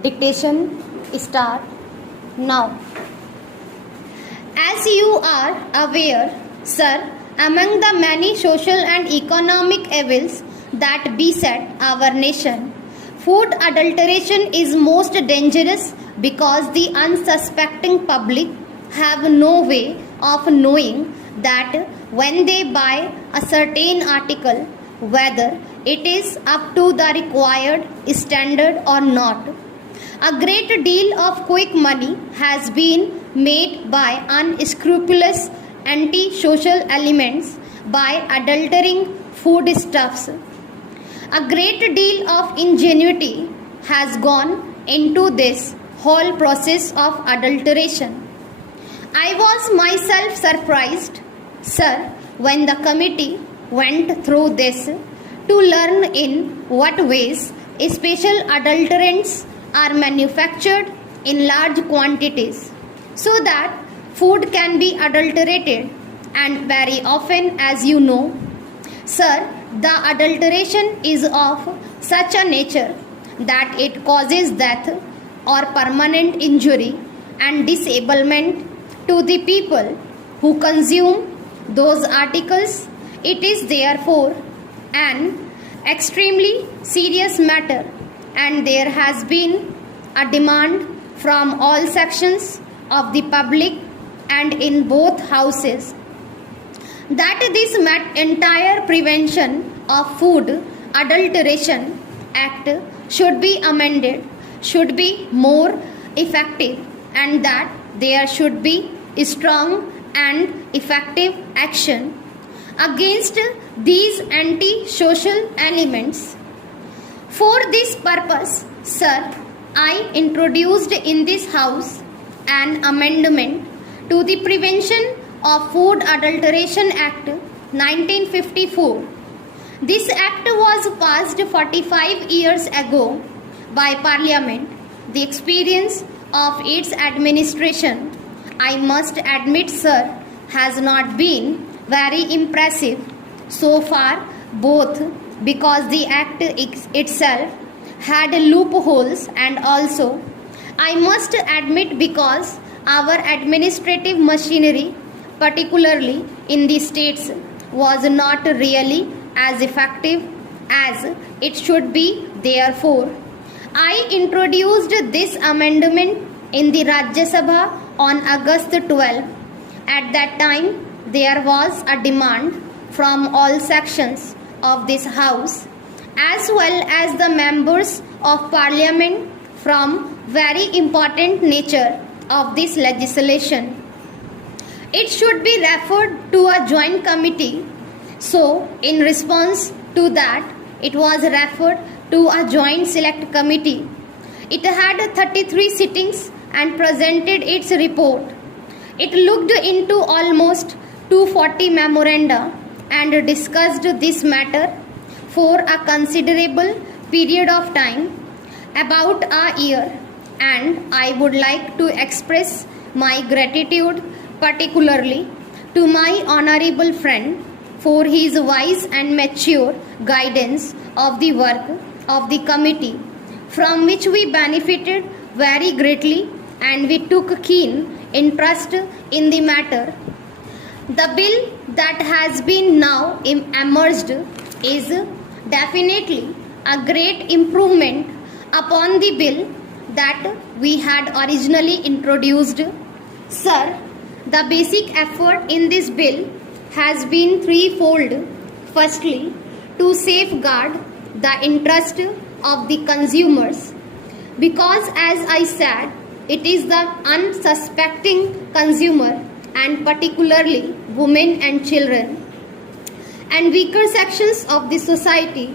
Dictation start now. As you are aware, sir, among the many social and economic evils that beset our nation, food adulteration is most dangerous because the unsuspecting public have no way of knowing that when they buy a certain article, whether it is up to the required standard or not. A great deal of quick money has been made by unscrupulous anti-social elements by adultering foodstuffs. A great deal of ingenuity has gone into this whole process of adulteration. I was myself surprised, sir, when the committee went through this to learn in what ways special adulterants are manufactured in large quantities so that food can be adulterated, and very often, as you know, sir, the adulteration is of such a nature that it causes death or permanent injury and disablement to the people who consume those articles. It is therefore an extremely serious matter, and there has been a demand from all sections of the public and in both houses that this entire Prevention of Food Adulteration Act should be amended, should be more effective, and that there should be strong and effective action against these anti-social elements. For this purpose, sir, I introduced in this House an amendment to the Prevention of Food Adulteration Act 1954. This act was passed 45 years ago by Parliament. The experience of its administration, I must admit, sir, has not been very impressive so far, both because the act itself had loopholes and also, I must admit, because our administrative machinery, particularly in the states, was not really as effective as it should be. Therefore, I introduced this amendment in the Rajya Sabha on August 12. At that time, there was a demand from all sections of this House as well as the members of Parliament from very important nature of this legislation. It should be referred to a joint committee. So, in response to that, it was referred to a joint select committee. It had 33 sittings and presented its report. It looked into almost 240 memoranda and discussed this matter for a considerable period of time, about a year, and I would like to express my gratitude particularly to my honorable friend for his wise and mature guidance of the work of the committee, from which we benefited very greatly and we took keen interest in the matter. The bill that has been now emerged is definitely a great improvement upon the bill that we had originally introduced. Sir, the basic effort in this bill has been threefold. Firstly, to safeguard the interest of the consumers, because as I said, it is the unsuspecting consumer, and particularly women and children and weaker sections of the society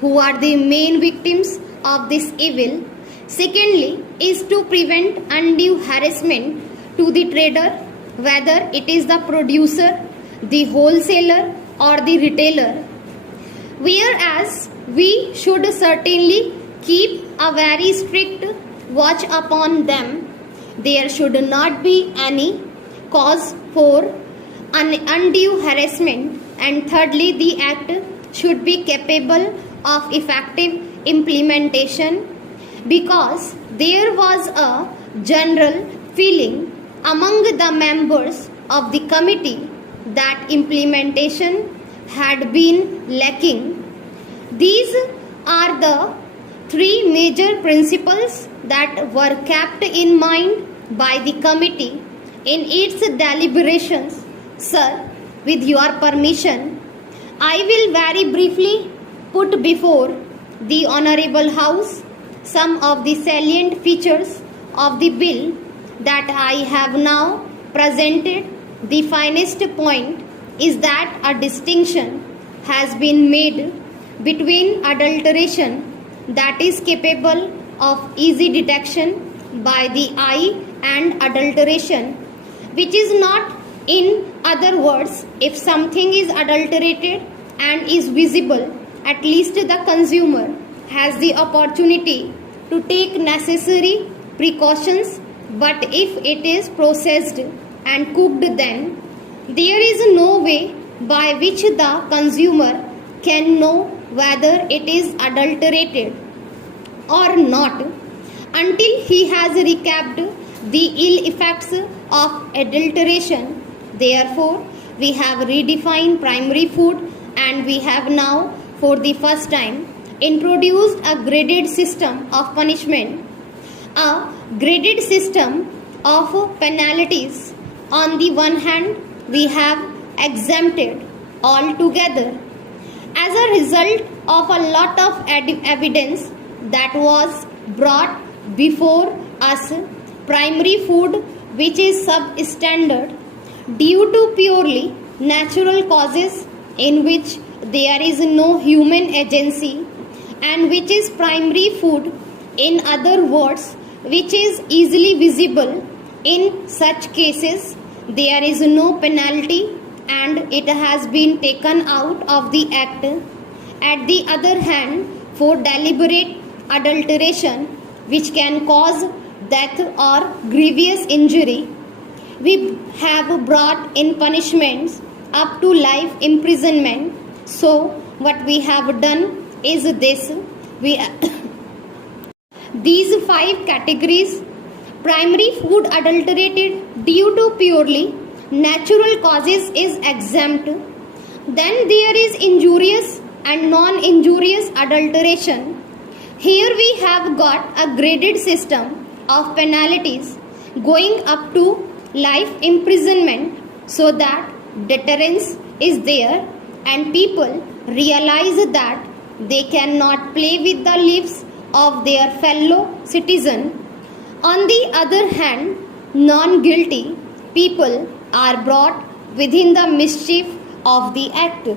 who are the main victims of this evil. Secondly, is to prevent undue harassment to the trader, whether it is the producer, the wholesaler or the retailer. Whereas we should certainly keep a very strict watch upon them. There should not be any cause for an undue harassment, and thirdly, the act should be capable of effective implementation because there was a general feeling among the members of the committee that implementation had been lacking. These are the three major principles that were kept in mind by the committee in its deliberations. Sir, with your permission, I will very briefly put before the Honorable House some of the salient features of the bill that I have now presented. The finest point is that a distinction has been made between adulteration that is capable of easy detection by the eye and adulteration which is not. In other words, if something is adulterated and is visible, at least the consumer has the opportunity to take necessary precautions, but if it is processed and cooked, then there is no way by which the consumer can know whether it is adulterated or not until he has recapped the ill effects of adulteration. Therefore, we have redefined primary food and we have now, for the first time, introduced a graded system of punishment, a graded system of penalties. On the one hand, we have exempted altogether. As a result of a lot of evidence that was brought before us, primary food which is substandard due to purely natural causes in which there is no human agency and which is primary food, in other words, which is easily visible, in such cases there is no penalty and it has been taken out of the act. At the other hand, for deliberate adulteration which can cause death or grievous injury, we have brought in punishments up to life imprisonment. So what we have done is this: these five categories: primary food adulterated due to purely natural causes is exempt. Then there is injurious and non-injurious adulteration. Here we have got a graded system of penalties going up to life imprisonment so that deterrence is there and people realize that they cannot play with the lives of their fellow citizen. On the other hand, non-guilty people are brought within the mischief of the act.